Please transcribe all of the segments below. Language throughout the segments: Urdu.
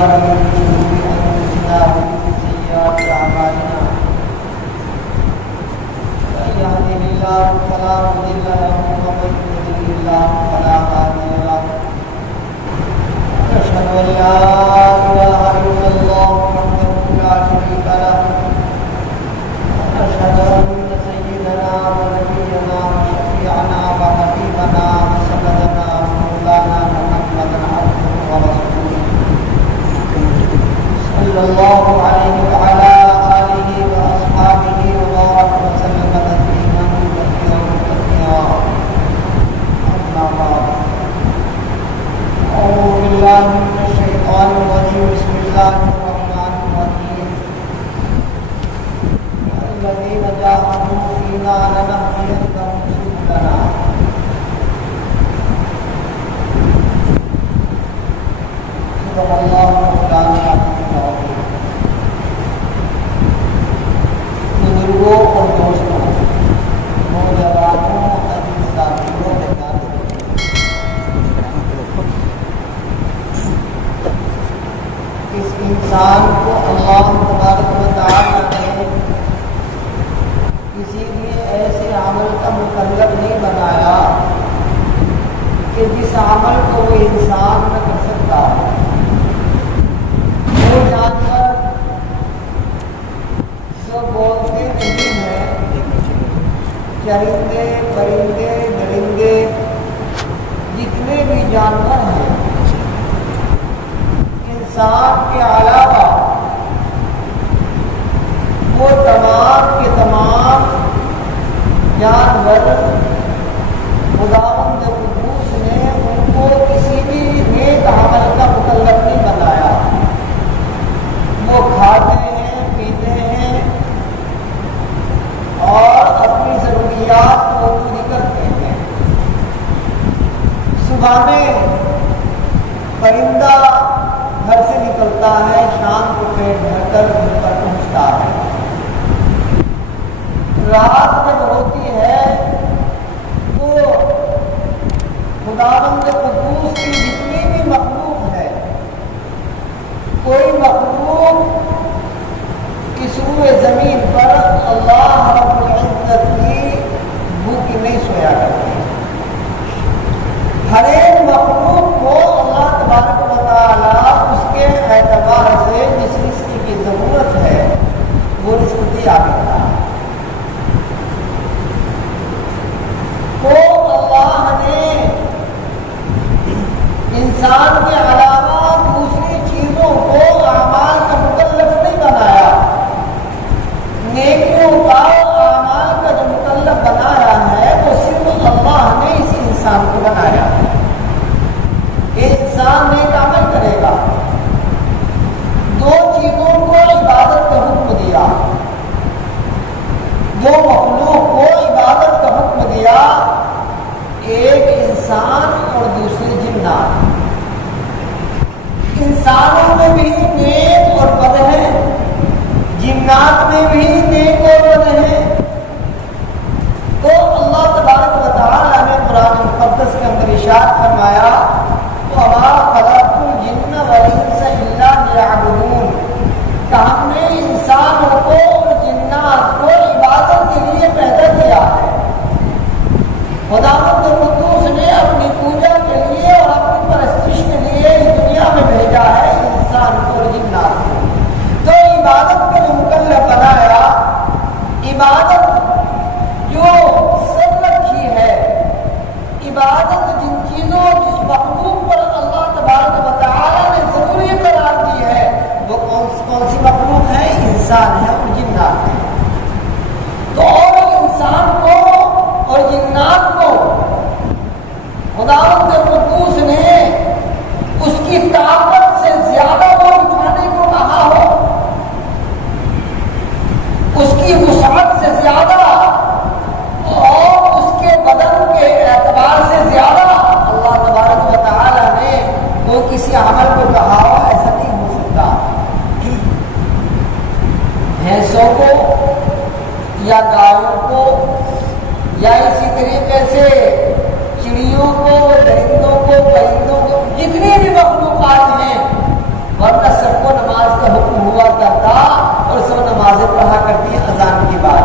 بالله من شرور أنفسنا ومن سيئات أعمالنا من يهده الله فلا مضل له ومن يضلل الله فلا هادي له أشهد أن لا إله إلا الله وحده لا شريك له أشهد أن سيدنا ونبينا وشفيعنا وحبيبنا وسندنا مولانا محمدا عبده ورسوله صلى الله عليه وعلى آله وأصحابه وبارك وسلم تسليما كثيرا كثيرا أما بعد أعوذ بالله من الشيطان الرجيم بسم الله الرحمن الرحيم الذين جاهدوا فينا لنهدينهم سبلنا صدق الله مولانا العظيم. بزرگوں اور دوستوں، نوجوانوں، عزیز ساتھیوں، اس انسان کو اللہ تبارک و تعالی نے کسی بھی ایسے عمل کا مکلف نہیں بنایا کہ جس عمل کو وہ انسان نہ کر سکتا. وہ جانور جو بولتے نہیں ہیں، چرندے، پرندے، درندے، جتنے بھی جانور ہیں، انسان کے علاوہ وہ تمام کے تمام جانور خداوند قدوس نے ان کو کسی بھی نیک عمل کا مکلف نہیں بنایا. وہ کھاتے ہیں، پیتے ہیں اور اپنی ضروریات کو پوری کرتے ہیں. صبح میں پرندہ گھر سے نکلتا ہے، شام کو پیٹ بھر کر گھر پر پہنچتا ہے. رات جب ہوتی ہے تو خداوند قدوس کی جتنی بھی مخلوق ہے، کوئی مخلوق اس روئے زمین پر اللہ رب العزت کی بھوکی نہیں سویا کرتی. ہر ایک مخلوق کو اللہ تبارک و تعالی اس کے اعتبار سے جس رزق کی ضرورت ہے وہ رزق دیا کرتا ہے. تو اللہ نے انسان کے علاوہ دوسری چیزوں کو اعمال کا مکلف نہیں بنایا. نیکیوں کا اعمال کا جو مکلف بنایا ہے وہ صرف اللہ نے اس انسان کو بنایا. یہ انسان نیک عمل کرے گا. دو چیزوں کو عبادت کا حکم دیا، دو مخلوق کو عبادت کا حکم دیا، ایک انسان اور دوسرے جنات. انسانوں میں بھی نیک اور بد ہیں، جنات میں بھی نیک اور بد ہیں. تو اللہ تبارک و تعالی نے قرآن مقدس کے اندر ارشاد فرمایا وَمَا خَلَقْتُ الْجِنَّ وَالْإِنسَ إِلَّا لِيَعْبُدُونِ، کہ ہم نے انسانوں کو اور جنات کو عبادت کے لیے پیدا کیا ہے. خداوند قدوس نے اپنی پوجا کے لیے اور اپنی پرستش کے لیے اس دنیا میں بھیجا ہے انسان کو اور جنات کو. تو عبادت کا جو مکلف بنایا، عبادت جو سب رکھی ہے، عبادت جن چیزوں جس مخلوق پر اللہ تبارک و تعالی نے ضروری قرار دی ہے وہ کون سی مخلوق ہے؟ انسان ہے اور جنات ہے. تو اور انسان کو اور جنات کو خداوند قدوس نے اس کی طاقت سے زیادہ وہ اٹھانے کو کہا ہو، اس کی وسعت سے زیادہ اور اس کے بدن کے اعتبار سے زیادہ اللہ تبارک و تعالی نے وہ کسی عمل کو کہا ہو، ایسا نہیں ہو سکتا. بھینسوں کو یا گایوں کو یا اسی طریقے سے چڑیوں کو، درندوں کو، پرندوں کو، جتنی بھی مخلوقات ہیں، ورنہ نماز کا حکم ہوا کرتا اور سب نمازیں پڑھا کرتی ہیں اذان کے بعد.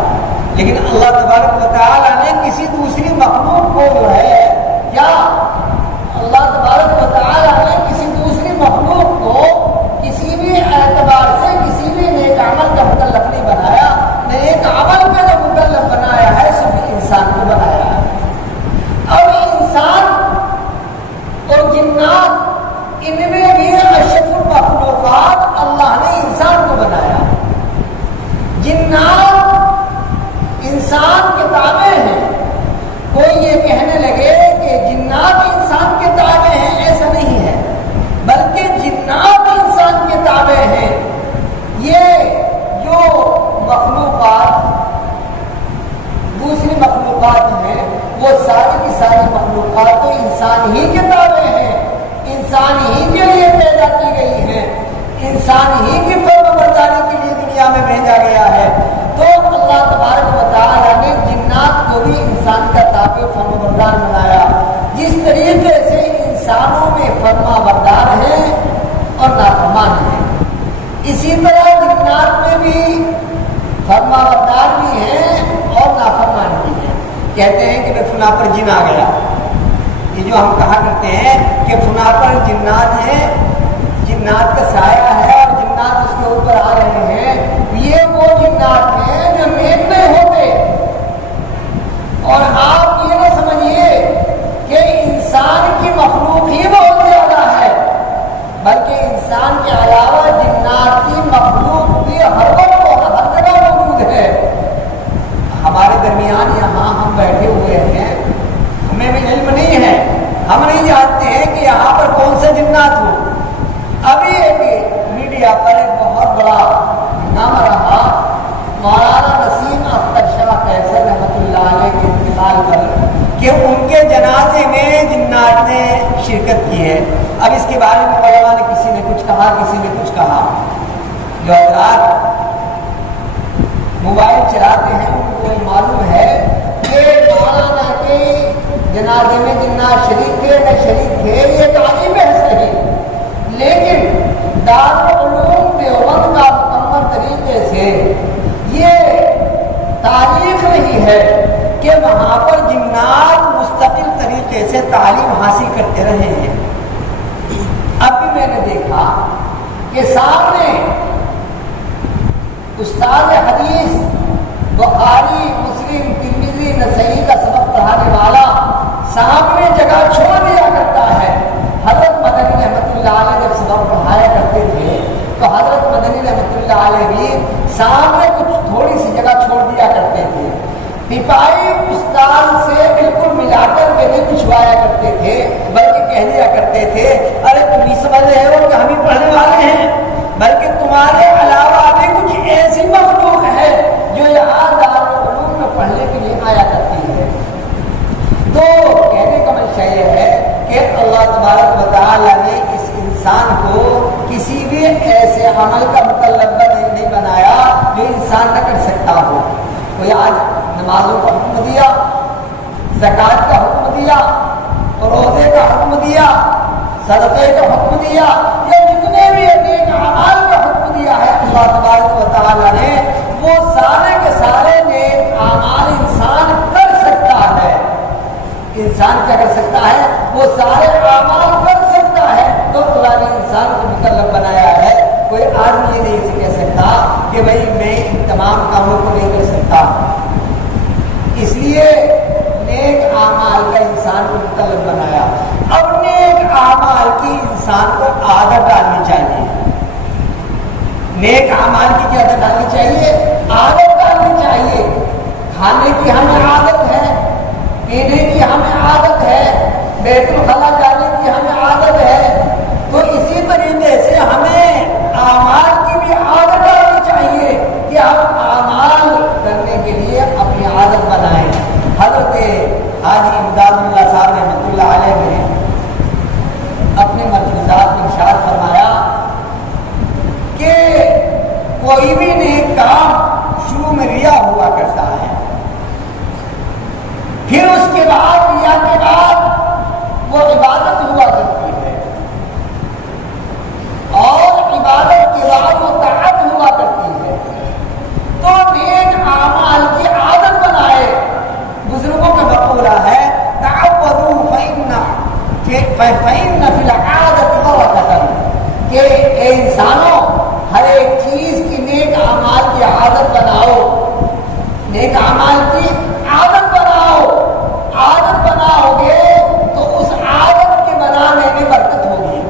لیکن اللہ تبارک و تعالیٰ نے کسی دوسری مخلوق کو جو ہے کیا اللہ تبارک و تعالیٰ نے کسی دوسری مخلوق کو کسی بھی اعتبار سے کسی بھی نیک عمل کا مکلف نہیں بنایا. نیک عمل کا جو مکلف بنایا ہے صرف انسان کو بنایا ہے. اب انسان اور جنات ان میں بھی اشرف المخلوقات اللہ نے انسان کو بنایا. جنات انسان کے تابع ہیں. کوئی یہ کہنے لگے کہ جنات انسان کے تابع ہیں، ایسا نہیں ہے، بلکہ جنات انسان کے تابع ہیں. یہ جو مخلوقات دوسری مخلوقات ہیں وہ ساری کی ساری مخلوقات تو انسان ہی کے تابع ہیں، انسان ہی کے لیے پیدا کی گئی ہیں، انسان ہی کی فرمانبرداری کے لیے دنیا میں بھیجا گیا ہے. تو اللہ تبارک و تعالیٰ نے جنات کو بھی انسان کا تابع فرمانبردار بنایا. جس طریقے سے انسانوں میں فرمانبردار ہیں اور نافرمان ہیں، اسی طرح جنات میں بھی فرمانبردار بھی ہیں اور نافرمان بھی ہیں. کہتے ہیں کہ فلاں پر جن آ گیا. یہ جو ہم کہا کرتے ہیں کہ فلاں پر جنات ہیں، جنات کا سایہ ہے اور جنات اس کے اوپر آ رہے ہیں، یہ وہ جنات ہیں جو نیک نہیں ہوتے. اور آپ یہ نہ سمجھیے کہ انسان کی مخلوق ہی بہت زیادہ ہے، بلکہ انسان کے علاوہ جنات کی مخلوق بھی ہر وقت ہر جگہ موجود ہے. ہمارے درمیان یہاں ہم بیٹھے ہوئے ہیں، ہمیں بھی علم نہیں ہے، ہم نہیں جانتے ہیں کہ یہاں پر کون سے جنات ہو. ابھی ایک میڈیا پر ایک بہت بڑا نام رہا مولانا نسیم اختر شاہ قیصر رحمۃ اللہ علیہ کے انتقال پر کہ ان کے جنازے میں جنات نے شرکت کی ہے. اب اس کے بارے میں علماء نے کسی نے کچھ کہا، کسی نے کچھ کہا. جو حضرات موبائل چلاتے ہیں ان کو معلوم ہے کہ مولانا کے جنازے میں جنات شریک تھے نہ شریک تھے، یہ تعلیم بحث رہی. لیکن دارالعلوم دیوبند کا مکمل طریقے سے یہ تاریخ رہی ہے کہ وہاں پر جنات مستقل طریقے سے تعلیم حاصل کرتے رہے ہیں. اب بھی میں نے دیکھا کہ سامنے استاد حدیث بخاری مسلم ترمذی نسائی کا سبق پڑھانے والا سامنے جگہ چھوڑ دیا کرتا ہے. حضرت مدنی رحمۃ اللہ علیہ جب سبق پڑھایا کرتے تھے تو حضرت مدنی رحمۃ اللہ علیہ بھی سامنے کچھ تھوڑی سی جگہ چھوڑ دیا کرتے تھے. پپائی استاد سے بالکل ملا کر کے نہیں پچھوایا کرتے تھے، بلکہ کہہ دیا کرتے تھے ارے تم ہی سمجھ رہے ہو کہ ہم ہی پڑھنے والے ہیں، بلکہ تمہارے علاوہ بھی کچھ ایسی مخلوق ہے جو یہاں دارالعلوم میں پڑھنے کے لیے آیا کرتی ہے. تو کہنے کا منشا یہ ہے کہ اللہ تبارک و تعالیٰ نے اس انسان کو کسی بھی ایسے عمل کا مکلف نہیں بنایا جو انسان نہ کر سکتا ہو. کوئی آج نمازوں کا حکم دیا، زکوٰۃ کا حکم دیا، روزے کا حکم دیا، صدقے کا حکم دیا، یا جتنے بھی نیک اعمال کا حکم دیا ہے اللہ تبارک و تعالیٰ نے، وہ سارے کے سارے نیک اعمال انسان کر سکتا ہے. انسان کیا کر سکتا ہے؟ وہ سارے اعمال کر سکتا ہے. تو اللہ نے انسان کو مکلف بنایا ہے. کوئی آدمی یہ نہیں کہہ سکتا کہ بھائی میں ان تمام کاموں کو نہیں کر سکتا. اس لیے نیک اعمال کا انسان کو مکلف بنایا. اب نیک اعمال کی انسان کو عادت ڈالنی چاہیے. نیک اعمال کی کیا عادت ڈالنی چاہیے؟ عادت ڈالنی چاہیے. کھانے کی ہمیں عادت ہے، پینے کی ہمیں عادت ہے، بیت الخلا جانے کی ہمیں عادت ہے. تو اسی طریقے سے ہمیں اعمال کی بھی عادت ڈالنی چاہیے کہ ہم اعمال کرنے کے لیے اپنی عادت بنائیں. حضرت حاجی امداد اللہ صاحب رحمۃ اللہ علیہ نے اپنے ملفوظات میں ارشاد فرمایا کہ کوئی بھی نیک کام شروع میں ریا ہوا کرتا ہے، پھر اس کے بعد ریا کے بعد وہ عبادت ہوا کرتی ہے، اور عبادت کے بعد فَإِنَّ فِي الْعَادَةِ بَرَكَةً کہ اے انسانوں ہر ایک چیز کی نیک اعمال کی عادت بناؤ، نیک اعمال کی عادت بناؤ. عادت بناؤ گے تو اس عادت کے بنانے میں برکت ہوگی.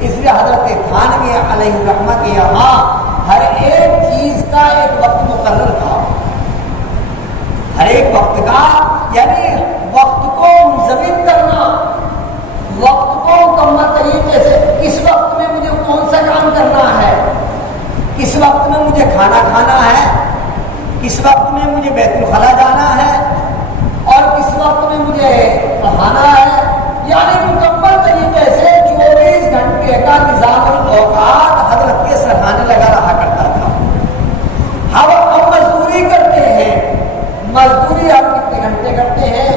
اس لیے حضرت تھانوی علیہ الرحمہ کے یہاں ہر ایک چیز کا ایک وقت مقرر تھا. ہر ایک وقت کا یعنی وقت کو منظم کرنا، وقت کو مکمل طریقے سے کس وقت میں مجھے کون سا کام کرنا ہے، کس وقت میں مجھے کھانا کھانا ہے، کس وقت میں مجھے بیت الخلا جانا ہے اور کس وقت میں مجھے پڑھانا ہے. یعنی مکمل طریقے سے 24 گھنٹے کا نظام الاوقات حضرت کے سرحانے لگا رہا کرتا تھا. ہم مزدوری کرتے ہیں، مزدوری ہم کتنے گھنٹے کرتے ہیں،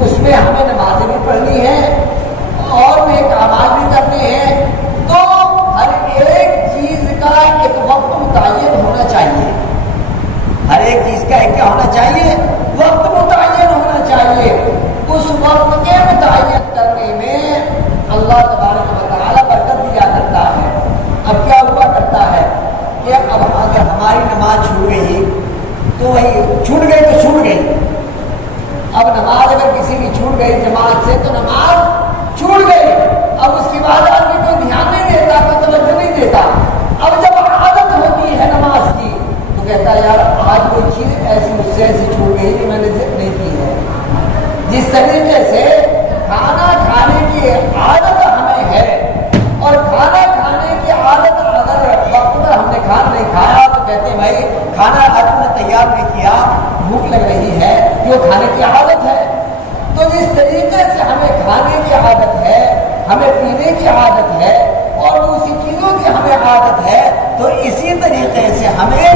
اس میں ہمیں نمازیں بھی پڑھنی ہے اور نیک اعمال بھی کرنے ہیں. تو ہر ایک چیز کا ایک وقت متعین ہونا چاہیے. ہر ایک چیز کا ایک کیا ہونا چاہیے؟ وقت متعین ہونا چاہیے. اس وقت کے متعین کرنے میں اللہ تبارک و تعالیٰ برکت دیا کرتا ہے. اب کیا ہوا کرتا ہے کہ اب اگر ہماری نماز چھوٹ گئی تو وہی چھوٹ گئی تو چھوٹ گئی. اب نماز اگر کسی کی چھوٹ گئی جماعت سے تو نماز چھوٹ گئی. اب اس کے بعد آدمی کوئی دھیان نہیں دیتا، کوئی توجہ نہیں دیتا. اب جب عادت ہوتی ہے نماز کی تو کہتا ہے یار آج کوئی چیز ایسی مجھ سے ایسی چھوٹ گئی کہ میں نے نہیں کی ہے. جس طریقے سے کھانا کھانے کی عادت ہمیں ہے اور کھانا کھانے کی عادت اگر وقت پر ہم نے کھانا نہیں کھایا تو کہتے ہیں بھائی کھانا آج تم نے تیار نہیں کیا، بھوک لگ رہی ہے، جو کھانے کی عادت ہے. تو جس طریقے سے ہمیں کھانے کی عادت ہے، ہمیں پینے کی عادت ہے اور دوسری چیزوں کی ہمیں عادت ہے، تو اسی طریقے سے ہمیں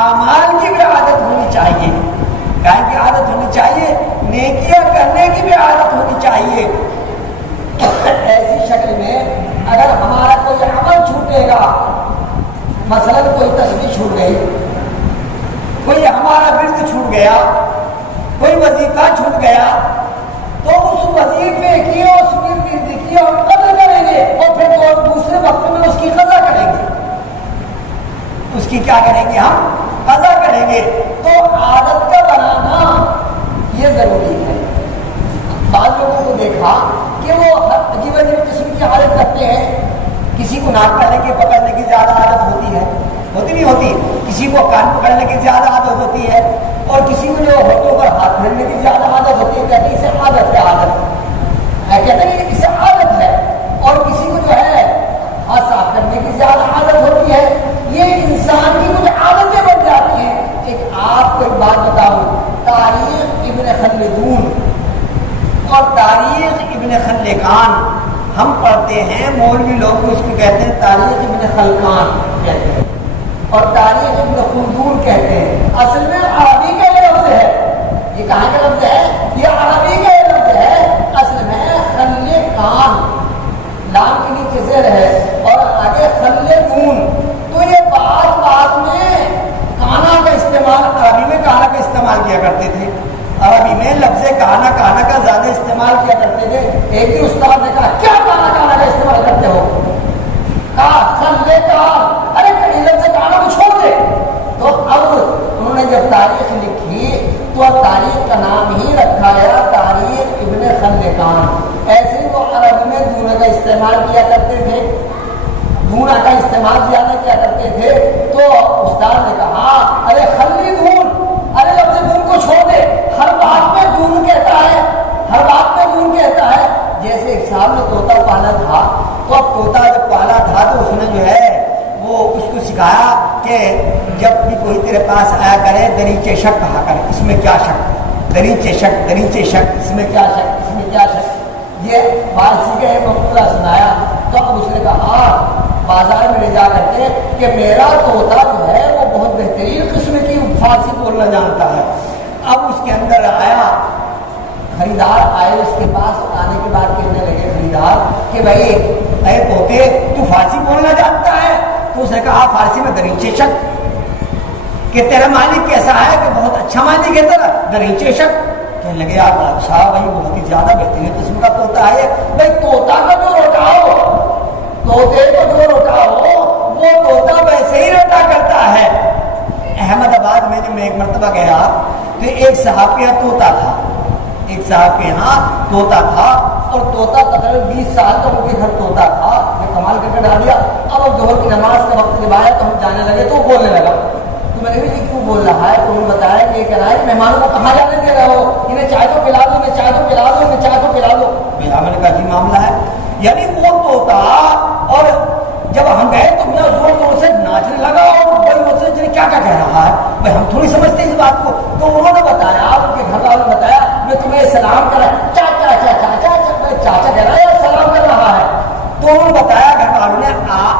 اعمال کی بھی عادت ہونی چاہیے. کائیں کی عادت ہونی چاہیے؟ نیکیاں کرنے کی بھی عادت ہونی چاہیے. ایسی شکل میں اگر ہمارا کوئی عمل چھوٹے گا، مثلا کوئی تسبیح چھوٹ گئی، کوئی ہمارا ورد چھوٹ گیا، کوئی وظیفہ چھوٹ گیا، تو اس وظیفے کی اور اس ورد کی ہم قدر کریں گے اور پھر دوسرے وقت میں اس کی قضا کریں گے. اس کی کیا کریں گے؟ ہم قضا کریں گے. تو عادت کا بنانا یہ ضروری ہے. بعض لوگوں کو دیکھا کہ وہ ہر عجیب عجیب قسم کی عادت کرتے ہیں. کسی کو ناک پکڑنے کی زیادہ عادت ہوتی ہے، ہوتی نہیں ہوتی؟ کسی کو کان پکڑنے کی زیادہ عادت ہوتی ہے اور کسی کو جو ہاتھوں پر ہاتھ پھیرنے کی زیادہ عادت ہوتی ہے. کہتے ہیں اسے عادت ہے، عادت ہے، کہتے ہیں اسے عادت ہے. اور کسی کو جو ہے ہاتھ صاف کرنے کی زیادہ عادت ہوتی ہے. یہ انسان کی کچھ عادتیں بن جاتی ہیں. ایک آپ کو ایک بات بتاؤں، تاریخ ابن خلدون اور تاریخ ابن خلقان ہم پڑھتے ہیں، مولوی لوگ اس کو کہتے ہیں تاریخ ابن خلقان کہتے ہیں اور تاریخ ابن خلدون کہتے ہیں. اصل میں عربی کا لفظ ہے. یہ کہاں کا لفظ ہے؟ یہ عربی کا لفظ ہے. اصل میں خلقان، لام کے نیچے زیر ہے اور آگے خلدون. تو یہ بات میں کانا کا استعمال، عربی میں کانا کا استعمال کیا کرتے تھے. عربی میں لفظ کانا کا زیادہ استعمال کیا کرتے تھے. ایک ہی استاد نے کہا کیا کانا کا استعمال کرتے ہو؟ ارے لفظ کانا کو چھوڑ دے. تو اب انہوں نے جب تاریخ لکھی تو تاریخ کا نام ہی رکھا گیا تاریخ ابن خلقان. ایسے ہی وہ عربی میں دونوں کا استعمال کیا کرتے تھے، دھونا کا استعمال زیادہ کیا کرتے تھے. تو استاد نے کہا ارے خلدون، ارے لفظ دون کو چھوڑ دے. ہر بات میں دون کہتا ہے، ہر بات میں دون کہتا ہے. جیسے ایک صاحب نے طوطا پالا تھا، تو اب طوطا جب پالا تھا تو اس نے جو ہے وہ اس کو سکھایا کہ جب بھی کوئی تیرے پاس آیا کرے دریچے شک کہا کرے. اس میں کیا شک؟ دریچے شک، دریچے شک، اس میں کیا شک، اس میں کیا شک. یہ فارسی کا ایک مقولہ سنایا. تو اب اس نے کہا بازار میں لے جا کر کے کہ میرا طوطا جو ہے وہ بہت بہترین قسم کی فارسی بولنا جانتا ہے. اب اس کے اندر آیا، خریدار آئے اس کے پاس، آنے کے بعد کہنے لگے خریدار کہ بھائی اے طوطے تو فارسی بولنا جانتا ہے؟ تو اس نے کہا فارسی میں دریچے شک. کہ تیرا مالک کیسا ہے؟ کہ بہت اچھا مالک ہے تیرا. دریچے شک کہنے لگے آپ اچھا بھائی بہت ہی زیادہ بہترین قسم کا طوطا ہے بھائی طوطا کا جو روٹا ہو طوطے کو جو روٹا ہو وہ طوطا ویسے ہی روٹا کرتا ہے. احمد آباد میں جب میں ایک مرتبہ گیا تو ایک صاحب کے یہاں طوطا تھا, ایک صاحب کے یہاں طوطا تھا اور طوطا تقریباً 20 سال تک ان کے گھر طوطا تھا. میں کمال کر کے ڈال دیا. اب ظہر کی نماز کا وقت جب آیا تو ہم جانے لگے تو وہ بولنے لگا. تو میں نے بھی کیوں بول رہا ہے تو انہوں نے بتایا کہ یہ کہہ رہا ہے مہمانوں کو کہاں جانے دے رہے ہو, انہیں چائے تو پلا دو, انہیں چائے تو پلا دو, انہیں چائے تو پلا دو. میں نے کہا جی معاملہ ہے. یعنی وہ طوطا اور جب ہم گئے تو میرا زور زور سے ناچنے لگا اور بڑی وہ سے کیا کیا کہہ رہا ہے بھائی ہم تھوڑی سمجھتے اس بات کو. تو انہوں نے بتایا ان کے گھر والوں نے بتایا میں تمہیں سلام کر رہا ہے چاچا چاچا چاچا چاچا کہہ رہا ہے سلام کر رہا ہے. تو انہوں نے بتایا گھر والوں نے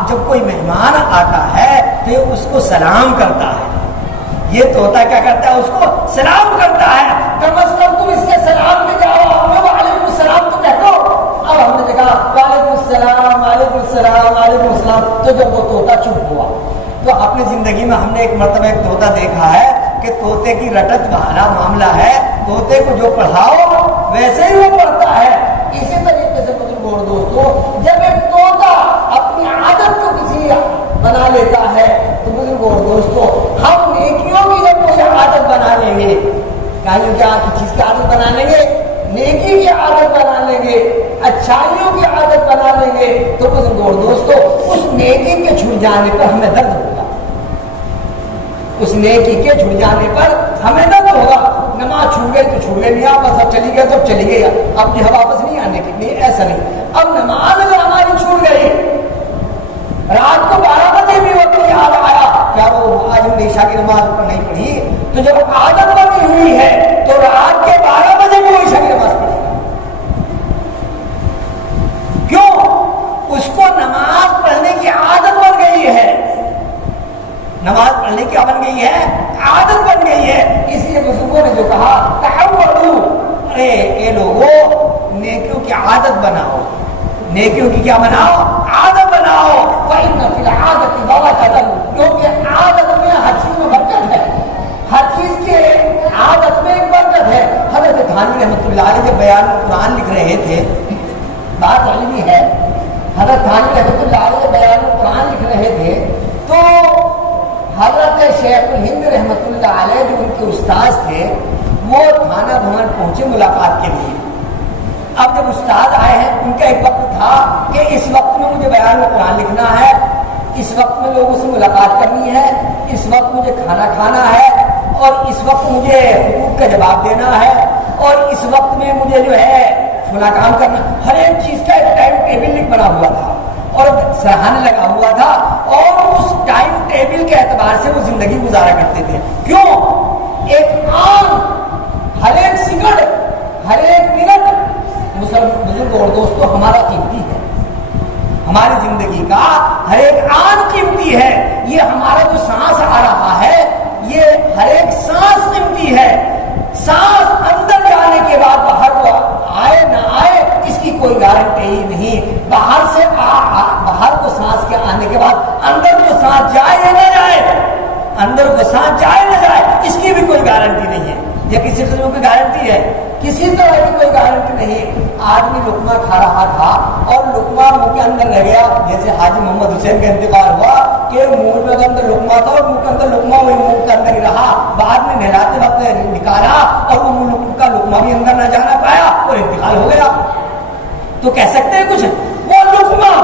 جب کوئی مہمان آتا ہے تو یہ اس کو سلام کرتا ہے. یہ طوطا کیا کرتا ہے اس کو سلام کرتا ہے. کم از کم تم اس کے سلام میں جاؤ وعلیکم السلام تو کہہ دو. اب ہم نے کہا وعلیکم السلام وعلیکم السلام وعلیکم السلام. تو جب وہ طوطا چپ ہوا تو اپنی زندگی میں ہم نے ایک مرتبہ ایک طوطا دیکھا ہے کہ طوطے کی رٹت والا معاملہ ہے. طوطے کو جو پڑھاؤ ویسے ہی وہ پڑھتا ہے. اسی طریقے سے بزرگوں اور دوستوں جب ایک طوطا اپنی عادت کو کسی بنا لیتا ہے تو بزرگوں اور دوستوں ہم نیکیوں کی جب کوئی عادت بنا لیں گے کیا چیز کی عادت بنا لیں گے نیکی کی عادت بنا لیں گے اچھائیوں کی عادت بنا لیں گے تو بزرگوں اور دوستوں اس نیکی کے چھوٹ جانے پر ہمیں درد ہوگا. اس نیکی کے چھوٹ جانے پر ہمیں درد ہوگا. نماز چھوٹ گئی تو چھوٹ گئی, نہیں واپس اب چلی گئی تو چلی گئی, اب یہ واپس نہیں آنے کی نہیں ایسا نہیں. اب نماز اگر ہماری چھوٹ گئی رات کو 12 بجے بھی وقت یاد آیا کیا وہ آج ہم نے عشاء کی نماز پر نہیں پڑھی تو جب عادت بنی ہوئی ہے تو رات کے 12 بجے بھی وہ عشاء کی نماز پڑھے گا. کیوں؟ اس کو نماز پڑھنے کی عادت بن گئی ہے. نماز پڑھنے کی بن گئی ہے عادت بن گئی ہے. اس لیے بزرگوں نے جو کہا تحولوا ارے اے لوگوں نیکیوں کی عادت بناؤ. نیکیوں کی کیا بناؤ عادت بناؤ. فإن فی العادۃ برکۃ کیونکہ عادت میں ہر چیز میں برکت ہے. ہر چیز کے عادت میں ایک برکت ہے. حضرت تھانوی رحمۃ اللہ علیہ جب بیان قرآن لکھ رہے تھے بات علمی ہے. حضرت تھانوی رحمۃ اللہ علیہ بیان قرآن لکھ رہے تھے تو حضرت شیخ الہند رحمۃ اللہ علیہ جو ان کے استاذ تھے وہ تھانہ بھون پہنچے ملاقات کے لیے. اب جب استاد آئے ہیں ان کا ایک وقت تھا کہ اس وقت میں مجھے بیان قرآن لکھنا ہے, اس وقت میں لوگوں سے ملاقات کرنی ہے, اس وقت مجھے کھانا کھانا ہے اور اس وقت مجھے حقوق کا جواب دینا ہے اور اس وقت میں مجھے جو ہے فلاں کام کرنا. ہر ایک چیز کا ایک ٹائم ٹیبل بنا ہوا تھا اور سراہنے لگا ہوا تھا اور اس ٹائم ٹیبل کے اعتبار سے وہ زندگی گزارا کرتے تھے. کیوں؟ ایک عام ہر ایک سیکنڈ ہر ایک منٹ بزرگ اور دوستوں ہمارا قیمتی ہے. ہماری زندگی کا ہر ایک آن قیمتی ہے. یہ ہمارا جو سانس آ رہا ہے یہ ہر ایک سانس قیمتی ہے. سانس اندر جانے کے بعد باہر کو آئے نہ آئے اس کی کوئی گارنٹی ہی نہیں. باہر سے باہر کو سانس کے آنے کے بعد اندر کو سانس جائے یا نہ جائے, اندر کو سانس جائے نہ جائے اس کی بھی کوئی گارنٹی نہیں ہے. یا کسی قسم کی گارنٹی ہے؟ کسی طرح کی کوئی گارنٹی نہیں. آدمی لقمہ کھا رہا تھا اور لقمہ منہ کے اندر رہ گیا. جیسے حاجی محمد حسین کا انتقال ہوا کہ منہ کے اندر لقمہ تھا اور منہ کے اندر لقمہ وہی منہ کے اندر ہی رہا. بعد میں نہلاتے وقت نکالا اور وہ منہ کا لقمہ بھی اندر نہ جانا پایا اور انتقال ہو گیا. تو کہہ سکتے ہیں کچھ؟ وہ لقمہ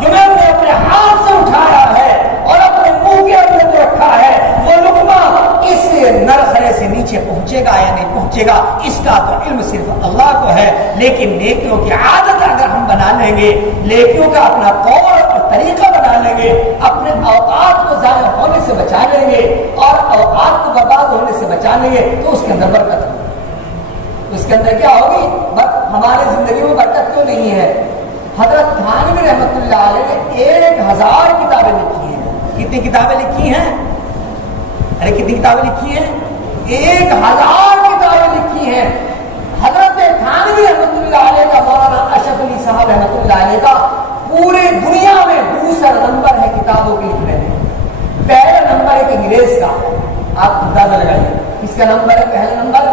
جو میں نے اپنے ہاتھ سے اٹھایا ہے اور اپنے منہ کے اندر رکھا ہے وہ لقمہ اس نرخرے سے نیچے پہنچے گا یا نہیں پہنچے گا اس کا تو علم صرف اللہ کو ہے. لیکن نیکیوں کی عادت اگر ہم بنا لیں گے, نیکیوں کا اپنا طور اور طریقہ بنا لیں گے, اپنے اوقات کو ضائع ہونے سے بچا لیں گے اور اوقات کو برباد ہونے سے بچا لیں گے تو اس کے اندر برکت ہوگی. اس کے اندر کیا ہوگی؟ ہماری زندگی میں برکت کیوں نہیں ہے؟ حضرت تھانوی رحمۃ اللہ علیہ نے 1000 کتابیں لکھی ہیں. کتنی کتابیں لکھی ہیں؟ ارے کتنی کتابیں لکھی ہیں؟ 1000 کتابیں لکھی ہیں. حضرت تھانوی رحمۃ اللہ علیہ کا مولانا اشرف علی صاحب رحمۃ اللہ علیہ کا پوری دنیا میں دوسرا نمبر ہے کتابوں کے لکھنے میں. پہلا نمبر ہے انگریز کا. آپ اندازہ لگائیے کس کا نمبر ہے؟ پہلا نمبر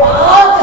5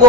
2